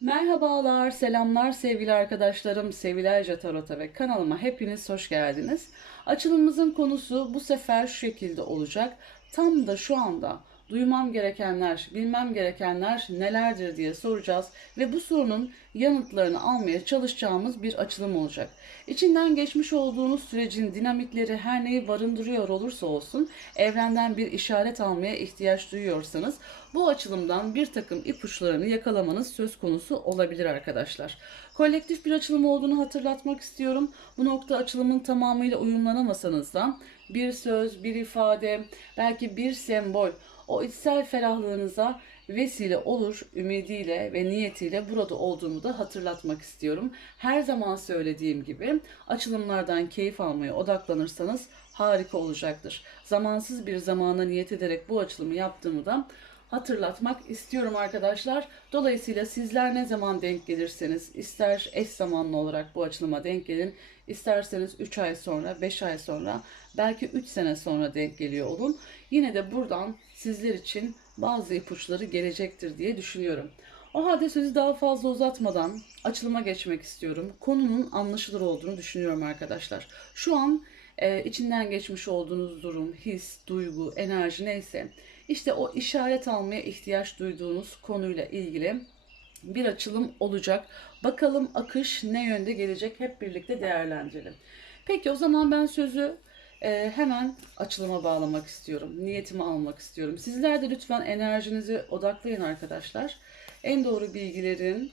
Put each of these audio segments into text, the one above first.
Merhabalar, selamlar sevgili arkadaşlarım, Sevilayca Tarot'a ve kanalıma hepiniz hoş geldiniz. Açılımımızın konusu bu sefer şu şekilde olacak. Tam da şu anda duymam gerekenler, bilmem gerekenler nelerdir diye soracağız ve bu sorunun yanıtlarını almaya çalışacağımız bir açılım olacak. İçinden geçmiş olduğunuz sürecin dinamikleri her neyi barındırıyor olursa olsun evrenden bir işaret almaya ihtiyaç duyuyorsanız bu açılımdan bir takım ipuçlarını yakalamanız söz konusu olabilir arkadaşlar. Kolektif bir açılım olduğunu hatırlatmak istiyorum. Bu nokta açılımın tamamıyla uyumlanamasanız da bir söz, bir ifade, belki bir sembol o içsel ferahlığınıza vesile olur ümidiyle ve niyetiyle burada olduğumu da hatırlatmak istiyorum. Her zaman söylediğim gibi açılımlardan keyif almaya odaklanırsanız harika olacaktır. Zamansız bir zamana niyet ederek bu açılımı yaptığımı da hatırlatmak istiyorum arkadaşlar. Dolayısıyla sizler ne zaman denk gelirseniz ister eş zamanlı olarak bu açılıma denk gelin, isterseniz 3 ay sonra, 5 ay sonra, belki 3 sene sonra denk geliyor olun. Yine de buradan sizler için bazı ipuçları gelecektir diye düşünüyorum. O halde sözü daha fazla uzatmadan açılıma geçmek istiyorum. Konunun anlaşılır olduğunu düşünüyorum arkadaşlar. Şu an e, içinden geçmiş olduğunuz durum, his, duygu, enerji neyse işte o işaret almaya ihtiyaç duyduğunuz konuyla ilgili bir açılım olacak. Bakalım akış ne yönde gelecek hep birlikte değerlendirelim. Peki o zaman ben sözü e, hemen açılıma bağlamak istiyorum. Niyetimi almak istiyorum. Sizler de lütfen enerjinizi odaklayın arkadaşlar. En doğru bilgilerin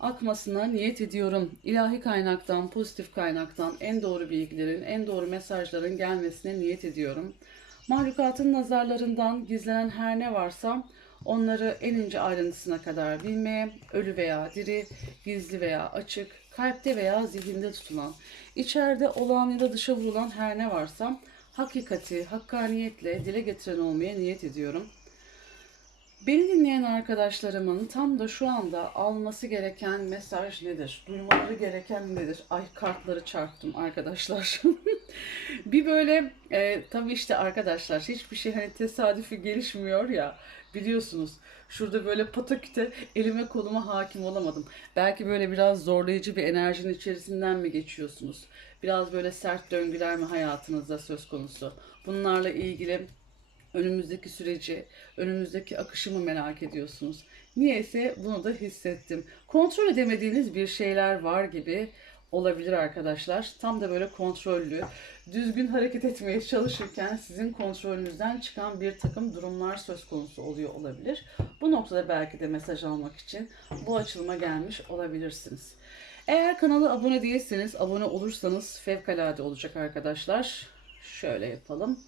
akmasına niyet ediyorum. İlahi kaynaktan, pozitif kaynaktan en doğru bilgilerin, en doğru mesajların gelmesine niyet ediyorum. Mahlukatın nazarlarından gizlenen her ne varsa onları en ince ayrıntısına kadar bilmeye, ölü veya diri, gizli veya açık, kalpte veya zihinde tutulan, içeride olan ya da dışa vurulan her ne varsa hakikati, hakkaniyetle dile getiren olmaya niyet ediyorum. Beni dinleyen arkadaşlarımın tam da şu anda alması gereken mesaj nedir? Duymaları gereken nedir? Ay kartları çarptım arkadaşlar. bir böyle e, tabii işte arkadaşlar hiçbir şey hani tesadüfi gelişmiyor ya biliyorsunuz. Şurada böyle pataküte elime koluma hakim olamadım. Belki böyle biraz zorlayıcı bir enerjinin içerisinden mi geçiyorsunuz? Biraz böyle sert döngüler mi hayatınızda söz konusu? Bunlarla ilgili önümüzdeki süreci, önümüzdeki akışımı merak ediyorsunuz. Niyeyse bunu da hissettim. Kontrol edemediğiniz bir şeyler var gibi olabilir arkadaşlar. Tam da böyle kontrollü, düzgün hareket etmeye çalışırken sizin kontrolünüzden çıkan bir takım durumlar söz konusu oluyor olabilir. Bu noktada belki de mesaj almak için bu açılıma gelmiş olabilirsiniz. Eğer kanala abone değilseniz, abone olursanız fevkalade olacak arkadaşlar. Şöyle yapalım.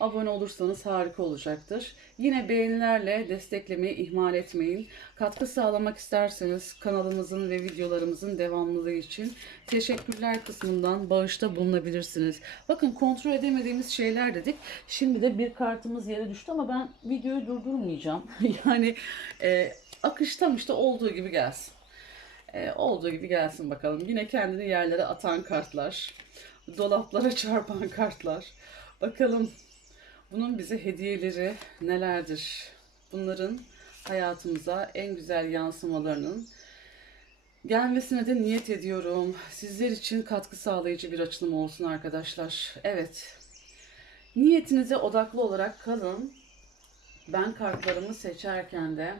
Abone olursanız harika olacaktır. Yine beğenilerle desteklemeyi ihmal etmeyin. Katkı sağlamak isterseniz kanalımızın ve videolarımızın devamlılığı için teşekkürler kısmından bağışta bulunabilirsiniz. Bakın kontrol edemediğimiz şeyler dedik. Şimdi de bir kartımız yere düştü ama ben videoyu durdurmayacağım. yani e, akıştam işte olduğu gibi gelsin. E, olduğu gibi gelsin bakalım. Yine kendini yerlere atan kartlar. Dolaplara çarpan kartlar. Bakalım bunun bize hediyeleri nelerdir? Bunların hayatımıza en güzel yansımalarının gelmesine de niyet ediyorum. Sizler için katkı sağlayıcı bir açılım olsun arkadaşlar. Evet. Niyetinize odaklı olarak kalın. Ben kartlarımı seçerken de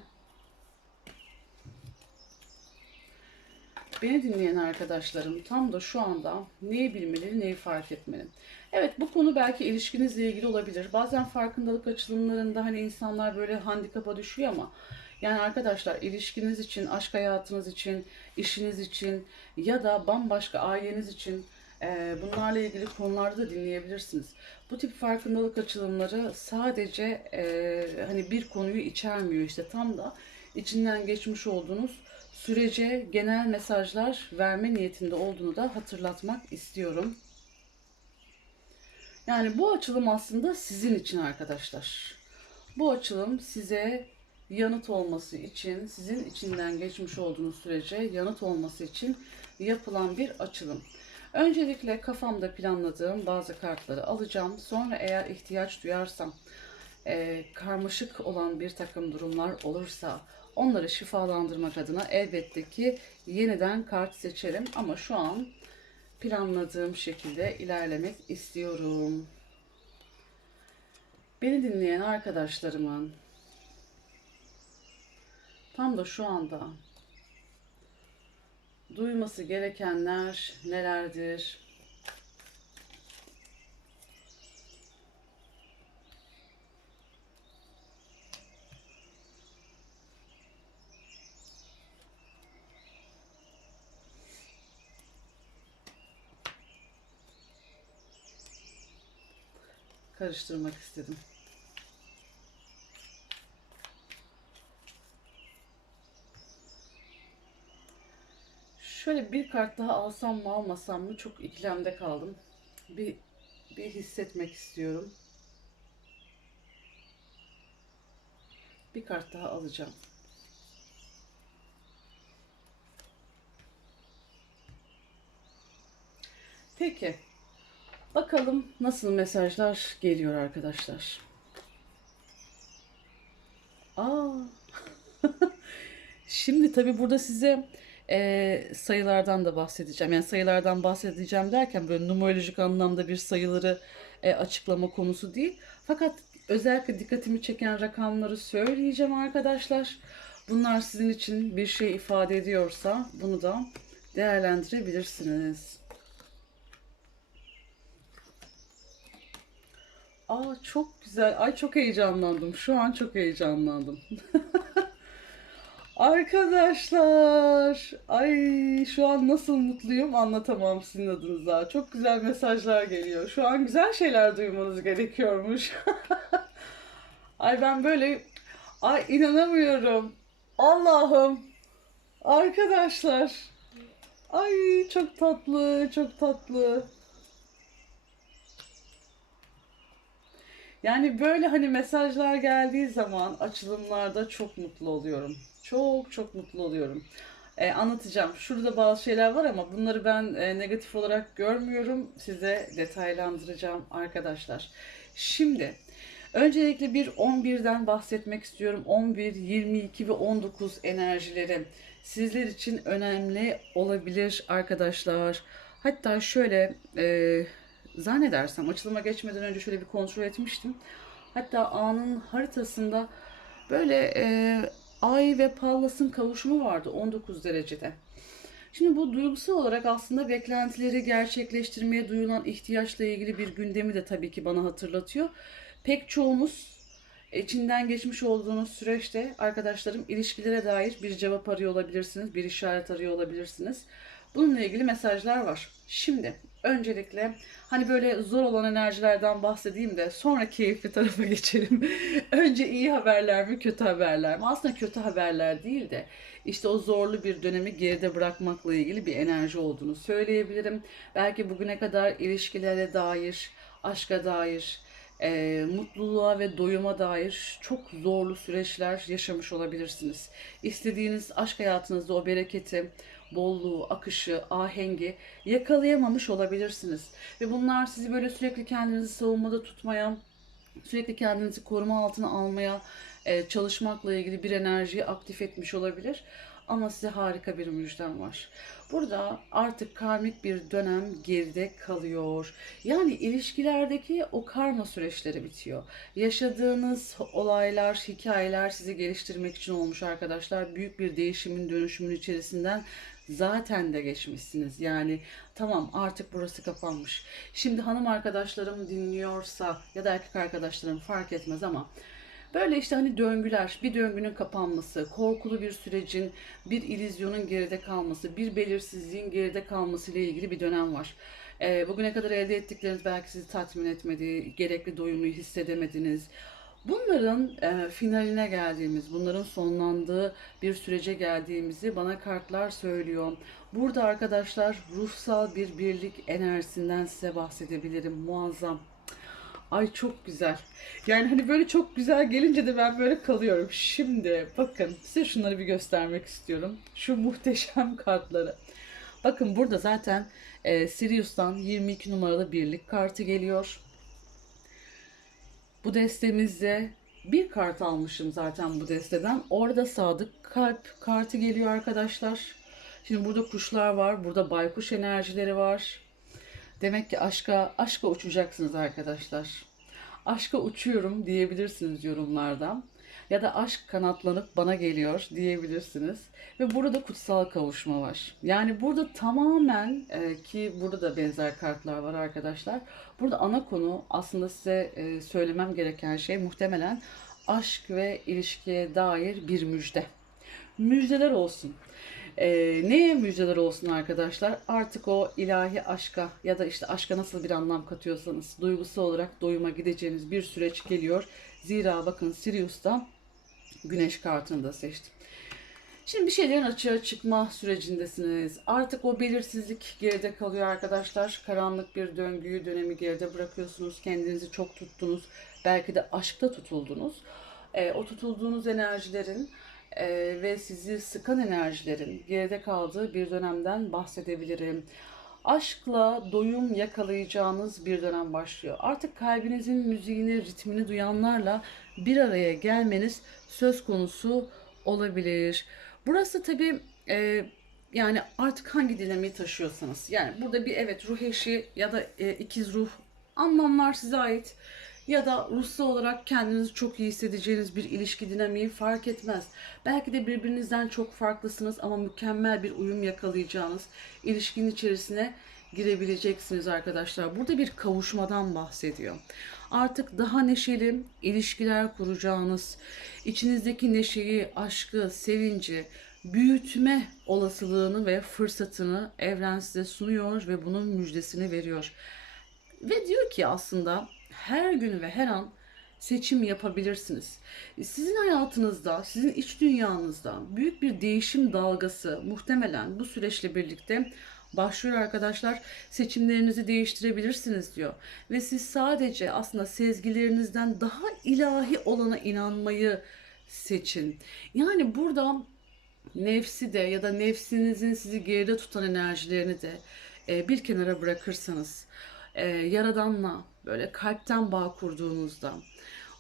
Beni dinleyen arkadaşlarım tam da şu anda neyi bilmeli, neyi fark etmeli. Evet bu konu belki ilişkinizle ilgili olabilir. Bazen farkındalık açılımlarında hani insanlar böyle handikapa düşüyor ama yani arkadaşlar ilişkiniz için, aşk hayatınız için, işiniz için ya da bambaşka aileniz için e, bunlarla ilgili konularda da dinleyebilirsiniz. Bu tip farkındalık açılımları sadece e, hani bir konuyu içermiyor işte tam da içinden geçmiş olduğunuz sürece genel mesajlar verme niyetinde olduğunu da hatırlatmak istiyorum. Yani bu açılım aslında sizin için arkadaşlar. Bu açılım size yanıt olması için, sizin içinden geçmiş olduğunuz sürece yanıt olması için yapılan bir açılım. Öncelikle kafamda planladığım bazı kartları alacağım. Sonra eğer ihtiyaç duyarsam e, karmaşık olan bir takım durumlar olursa Onları şifalandırmak adına elbette ki yeniden kart seçerim ama şu an planladığım şekilde ilerlemek istiyorum. Beni dinleyen arkadaşlarımın tam da şu anda duyması gerekenler nelerdir? Karıştırmak istedim. Şöyle bir kart daha alsam mı almasam mı çok ikilemde kaldım. Bir bir hissetmek istiyorum. Bir kart daha alacağım. Peki. Bakalım nasıl mesajlar geliyor arkadaşlar. Aa. Şimdi tabii burada size e, sayılardan da bahsedeceğim. Yani sayılardan bahsedeceğim derken böyle numerolojik anlamda bir sayıları e, açıklama konusu değil. Fakat özellikle dikkatimi çeken rakamları söyleyeceğim arkadaşlar. Bunlar sizin için bir şey ifade ediyorsa bunu da değerlendirebilirsiniz. Aa çok güzel. Ay çok heyecanlandım. Şu an çok heyecanlandım. Arkadaşlar, ay şu an nasıl mutluyum anlatamam sizin adınıza. Çok güzel mesajlar geliyor. Şu an güzel şeyler duymanız gerekiyormuş. Ay ben böyle, ay inanamıyorum. Allah'ım. Arkadaşlar. Ay çok tatlı, çok tatlı. Yani böyle hani mesajlar geldiği zaman açılımlarda çok mutlu oluyorum. Çok çok mutlu oluyorum. Ee, anlatacağım. Şurada bazı şeyler var ama bunları ben e, negatif olarak görmüyorum. Size detaylandıracağım arkadaşlar. Şimdi öncelikle bir 11'den bahsetmek istiyorum. 11, 22 ve 19 enerjileri sizler için önemli olabilir arkadaşlar. Hatta şöyle e, zannedersem açılıma geçmeden önce şöyle bir kontrol etmiştim. Hatta anın haritasında böyle e, Ay ve Pallas'ın kavuşumu vardı 19 derecede. Şimdi bu duygusal olarak aslında beklentileri gerçekleştirmeye duyulan ihtiyaçla ilgili bir gündemi de tabii ki bana hatırlatıyor. Pek çoğumuz içinden geçmiş olduğunuz süreçte arkadaşlarım ilişkilere dair bir cevap arıyor olabilirsiniz, bir işaret arıyor olabilirsiniz. Bununla ilgili mesajlar var. Şimdi öncelikle hani böyle zor olan enerjilerden bahsedeyim de sonra keyifli tarafa geçelim. Önce iyi haberler mi kötü haberler mi? Aslında kötü haberler değil de işte o zorlu bir dönemi geride bırakmakla ilgili bir enerji olduğunu söyleyebilirim. Belki bugüne kadar ilişkilere dair, aşka dair, e, mutluluğa ve doyuma dair çok zorlu süreçler yaşamış olabilirsiniz. İstediğiniz aşk hayatınızda o bereketi, bolluğu, akışı, ahengi yakalayamamış olabilirsiniz. Ve bunlar sizi böyle sürekli kendinizi savunmada tutmaya, sürekli kendinizi koruma altına almaya e, çalışmakla ilgili bir enerjiyi aktif etmiş olabilir. Ama size harika bir müjdem var. Burada artık karmik bir dönem geride kalıyor. Yani ilişkilerdeki o karma süreçleri bitiyor. Yaşadığınız olaylar, hikayeler sizi geliştirmek için olmuş arkadaşlar. Büyük bir değişimin, dönüşümün içerisinden zaten de geçmişsiniz. Yani tamam artık burası kapanmış. Şimdi hanım arkadaşlarım dinliyorsa ya da erkek arkadaşlarım fark etmez ama Böyle işte hani döngüler, bir döngünün kapanması, korkulu bir sürecin, bir ilizyonun geride kalması, bir belirsizliğin geride kalması ile ilgili bir dönem var. E, bugüne kadar elde ettikleriniz belki sizi tatmin etmedi, gerekli doyumu hissedemediniz. Bunların e, finaline geldiğimiz, bunların sonlandığı bir sürece geldiğimizi bana kartlar söylüyor. Burada arkadaşlar ruhsal bir birlik enerjisinden size bahsedebilirim. Muazzam. Ay çok güzel. Yani hani böyle çok güzel gelince de ben böyle kalıyorum. Şimdi bakın size şunları bir göstermek istiyorum. Şu muhteşem kartları. Bakın burada zaten e, Sirius'tan 22 numaralı birlik kartı geliyor. Bu destemizde bir kart almışım zaten bu desteden. Orada sadık kalp kartı geliyor arkadaşlar. Şimdi burada kuşlar var. Burada baykuş enerjileri var. Demek ki aşka aşka uçacaksınız arkadaşlar. Aşka uçuyorum diyebilirsiniz yorumlarda. Ya da aşk kanatlanıp bana geliyor diyebilirsiniz. Ve burada kutsal kavuşma var. Yani burada tamamen e, ki burada da benzer kartlar var arkadaşlar. Burada ana konu aslında size e, söylemem gereken şey muhtemelen aşk ve ilişkiye dair bir müjde. Müjdeler olsun. Ee, neye müjdeler olsun arkadaşlar? Artık o ilahi aşka ya da işte aşka nasıl bir anlam katıyorsanız duygusal olarak doyuma gideceğiniz bir süreç geliyor. Zira bakın Sirius'ta güneş kartını da seçtim. Şimdi bir şeylerin açığa çıkma sürecindesiniz. Artık o belirsizlik geride kalıyor arkadaşlar. Karanlık bir döngüyü, dönemi geride bırakıyorsunuz. Kendinizi çok tuttunuz. Belki de aşkta tutuldunuz. Ee, o tutulduğunuz enerjilerin e, ve sizi sıkan enerjilerin geride kaldığı bir dönemden bahsedebilirim. Aşkla doyum yakalayacağınız bir dönem başlıyor. Artık kalbinizin müziğini, ritmini duyanlarla bir araya gelmeniz söz konusu olabilir. Burası tabii e, yani artık hangi dinamiği taşıyorsanız. Yani burada bir evet ruh eşi ya da e, ikiz ruh anlamlar size ait ya da ruhsal olarak kendinizi çok iyi hissedeceğiniz bir ilişki dinamiği fark etmez. Belki de birbirinizden çok farklısınız ama mükemmel bir uyum yakalayacağınız ilişkinin içerisine girebileceksiniz arkadaşlar. Burada bir kavuşmadan bahsediyor. Artık daha neşeli ilişkiler kuracağınız, içinizdeki neşeyi, aşkı, sevinci büyütme olasılığını ve fırsatını evren size sunuyor ve bunun müjdesini veriyor. Ve diyor ki aslında her gün ve her an seçim yapabilirsiniz. Sizin hayatınızda, sizin iç dünyanızda büyük bir değişim dalgası muhtemelen bu süreçle birlikte başlıyor arkadaşlar. Seçimlerinizi değiştirebilirsiniz diyor. Ve siz sadece aslında sezgilerinizden daha ilahi olana inanmayı seçin. Yani burada nefsi de ya da nefsinizin sizi geride tutan enerjilerini de e, bir kenara bırakırsanız e, Yaradan'la böyle kalpten bağ kurduğunuzda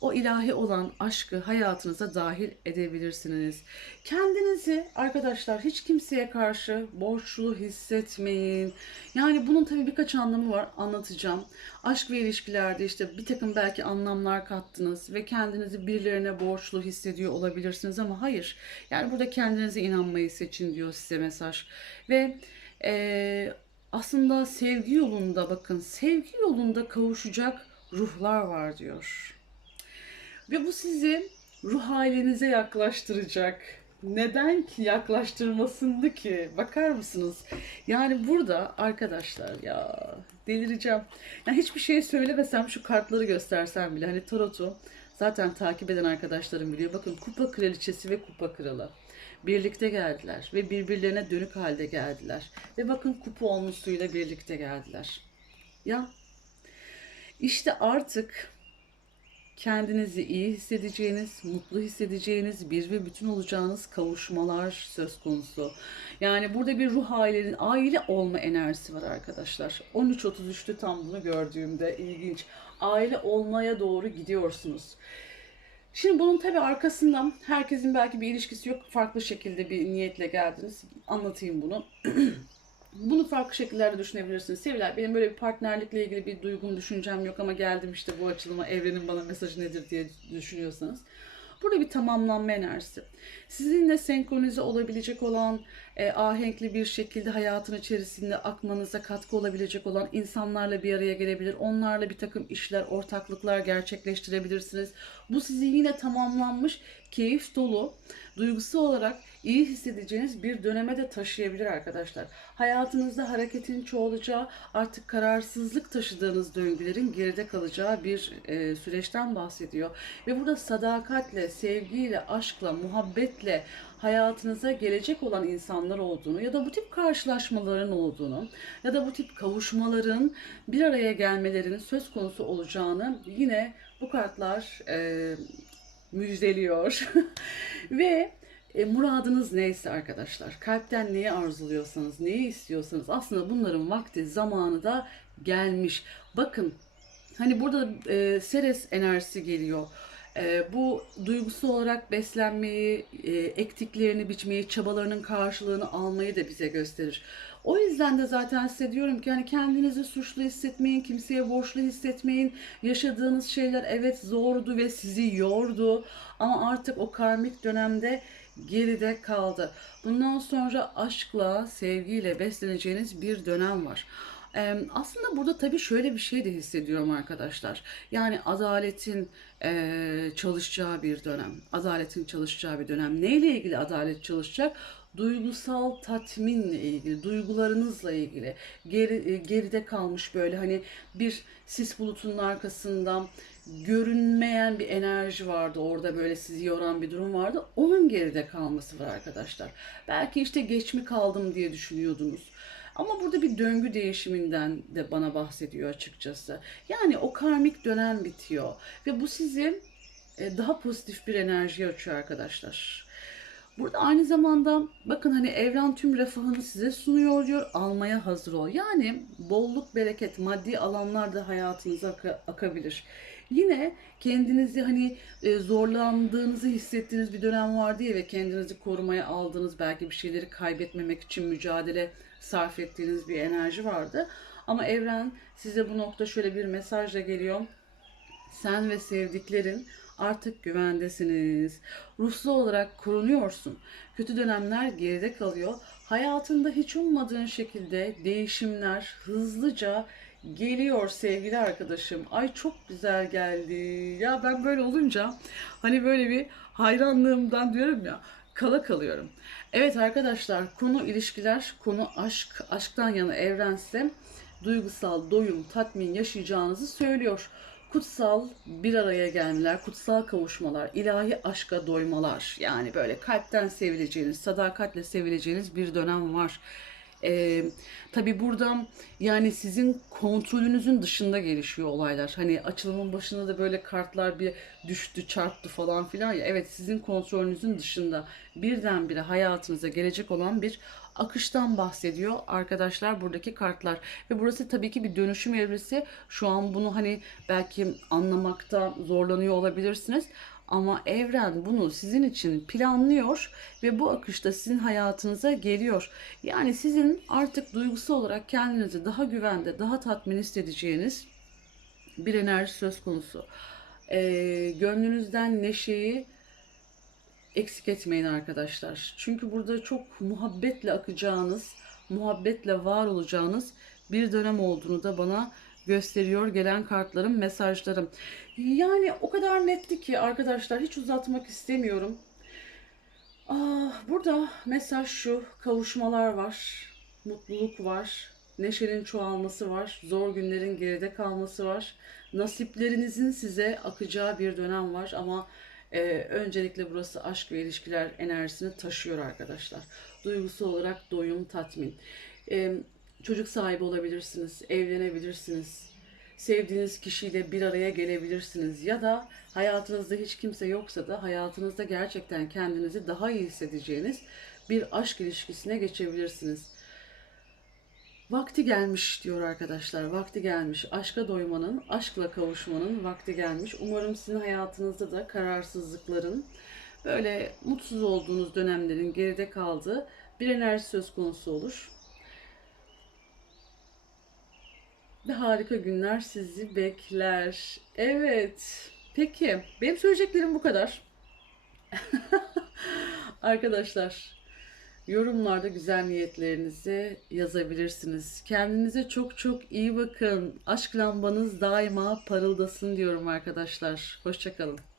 o ilahi olan aşkı hayatınıza dahil edebilirsiniz. Kendinizi arkadaşlar hiç kimseye karşı borçlu hissetmeyin. Yani bunun tabii birkaç anlamı var anlatacağım. Aşk ve ilişkilerde işte bir takım belki anlamlar kattınız ve kendinizi birilerine borçlu hissediyor olabilirsiniz ama hayır. Yani burada kendinize inanmayı seçin diyor size mesaj. Ve eee aslında sevgi yolunda bakın sevgi yolunda kavuşacak ruhlar var diyor. Ve bu sizi ruh halinize yaklaştıracak. Neden ki yaklaştırmasındı ki? Bakar mısınız? Yani burada arkadaşlar ya delireceğim. Yani hiçbir şey söylemesem şu kartları göstersem bile hani tarotu zaten takip eden arkadaşlarım biliyor. Bakın kupa kraliçesi ve kupa kralı birlikte geldiler ve birbirlerine dönük halde geldiler. Ve bakın kupa olmuşluğuyla birlikte geldiler. Ya işte artık kendinizi iyi hissedeceğiniz, mutlu hissedeceğiniz, bir ve bütün olacağınız kavuşmalar söz konusu. Yani burada bir ruh ailenin aile olma enerjisi var arkadaşlar. 13.33'te tam bunu gördüğümde ilginç. Aile olmaya doğru gidiyorsunuz. Şimdi bunun tabii arkasından herkesin belki bir ilişkisi yok. Farklı şekilde bir niyetle geldiniz. Anlatayım bunu. Bunu farklı şekillerde düşünebilirsiniz. Seviler benim böyle bir partnerlikle ilgili bir duygum, düşüncem yok ama geldim işte bu açılıma evrenin bana mesajı nedir diye düşünüyorsanız. Burada bir tamamlanma enerjisi. Sizinle senkronize olabilecek olan, e, ahenkli bir şekilde hayatın içerisinde akmanıza katkı olabilecek olan insanlarla bir araya gelebilir. Onlarla bir takım işler, ortaklıklar gerçekleştirebilirsiniz. Bu sizi yine tamamlanmış, keyif dolu, duygusal olarak iyi hissedeceğiniz bir döneme de taşıyabilir arkadaşlar. Hayatınızda hareketin çoğalacağı, artık kararsızlık taşıdığınız döngülerin geride kalacağı bir e, süreçten bahsediyor. Ve burada sadakatle, sevgiyle, aşkla, muhabbetle hayatınıza gelecek olan insanlar olduğunu ya da bu tip karşılaşmaların olduğunu ya da bu tip kavuşmaların bir araya gelmelerinin söz konusu olacağını yine bu kartlar e, müjdeliyor. Ve e, muradınız neyse arkadaşlar, kalpten neyi arzuluyorsanız, neyi istiyorsanız aslında bunların vakti, zamanı da gelmiş. Bakın hani burada e, Seres enerjisi geliyor. Ee, bu duygusal olarak beslenmeyi, e, ektiklerini biçmeyi, çabalarının karşılığını almayı da bize gösterir. O yüzden de zaten size diyorum ki hani kendinizi suçlu hissetmeyin, kimseye borçlu hissetmeyin. Yaşadığınız şeyler evet zordu ve sizi yordu ama artık o karmik dönemde geride kaldı. Bundan sonra aşkla, sevgiyle besleneceğiniz bir dönem var. Aslında burada tabii şöyle bir şey de hissediyorum arkadaşlar. Yani adaletin çalışacağı bir dönem. Adaletin çalışacağı bir dönem. Neyle ilgili adalet çalışacak? Duygusal tatminle ilgili, duygularınızla ilgili. Geri, geride kalmış böyle hani bir sis bulutunun arkasından görünmeyen bir enerji vardı. Orada böyle sizi yoran bir durum vardı. Onun geride kalması var arkadaşlar. Belki işte geç mi kaldım diye düşünüyordunuz. Ama burada bir döngü değişiminden de bana bahsediyor açıkçası. Yani o karmik dönem bitiyor ve bu sizi e, daha pozitif bir enerji açıyor arkadaşlar. Burada aynı zamanda bakın hani evren tüm refahını size sunuyor diyor. Almaya hazır ol. Yani bolluk, bereket, maddi alanlar da hayatınıza aka- akabilir. Yine kendinizi hani e, zorlandığınızı hissettiğiniz bir dönem vardı ya ve kendinizi korumaya aldığınız belki bir şeyleri kaybetmemek için mücadele sarf ettiğiniz bir enerji vardı. Ama evren size bu nokta şöyle bir mesajla geliyor. Sen ve sevdiklerin artık güvendesiniz. Ruhsal olarak korunuyorsun. Kötü dönemler geride kalıyor. Hayatında hiç ummadığın şekilde değişimler hızlıca geliyor sevgili arkadaşım. Ay çok güzel geldi. Ya ben böyle olunca hani böyle bir hayranlığımdan diyorum ya kala kalıyorum. Evet arkadaşlar konu ilişkiler, konu aşk, aşktan yana evren size duygusal doyum, tatmin yaşayacağınızı söylüyor. Kutsal bir araya gelmeler, kutsal kavuşmalar, ilahi aşka doymalar. Yani böyle kalpten sevileceğiniz, sadakatle sevileceğiniz bir dönem var. Ee, tabii burada yani sizin kontrolünüzün dışında gelişiyor olaylar. Hani açılımın başında da böyle kartlar bir düştü, çarptı falan filan ya. Evet sizin kontrolünüzün dışında birdenbire hayatınıza gelecek olan bir akıştan bahsediyor arkadaşlar buradaki kartlar. Ve burası tabii ki bir dönüşüm evresi. Şu an bunu hani belki anlamakta zorlanıyor olabilirsiniz. Ama evren bunu sizin için planlıyor ve bu akışta sizin hayatınıza geliyor. Yani sizin artık duygusal olarak kendinizi daha güvende, daha tatmin hissedeceğiniz bir enerji söz konusu. Ee, gönlünüzden neşeyi eksik etmeyin arkadaşlar. Çünkü burada çok muhabbetle akacağınız, muhabbetle var olacağınız bir dönem olduğunu da bana gösteriyor gelen kartlarım, mesajlarım. Yani o kadar netti ki arkadaşlar hiç uzatmak istemiyorum. Ah, burada mesaj şu, kavuşmalar var, mutluluk var, neşenin çoğalması var, zor günlerin geride kalması var, nasiplerinizin size akacağı bir dönem var ama e, öncelikle burası aşk ve ilişkiler enerjisini taşıyor arkadaşlar. Duygusal olarak doyum, tatmin. E, çocuk sahibi olabilirsiniz, evlenebilirsiniz, sevdiğiniz kişiyle bir araya gelebilirsiniz ya da hayatınızda hiç kimse yoksa da hayatınızda gerçekten kendinizi daha iyi hissedeceğiniz bir aşk ilişkisine geçebilirsiniz. Vakti gelmiş diyor arkadaşlar. Vakti gelmiş. Aşka doymanın, aşkla kavuşmanın vakti gelmiş. Umarım sizin hayatınızda da kararsızlıkların, böyle mutsuz olduğunuz dönemlerin geride kaldığı bir enerji söz konusu olur. Ve harika günler sizi bekler. Evet. Peki, benim söyleyeceklerim bu kadar. Arkadaşlar, yorumlarda güzel niyetlerinizi yazabilirsiniz. Kendinize çok çok iyi bakın. Aşk lambanız daima parıldasın diyorum arkadaşlar. Hoşçakalın.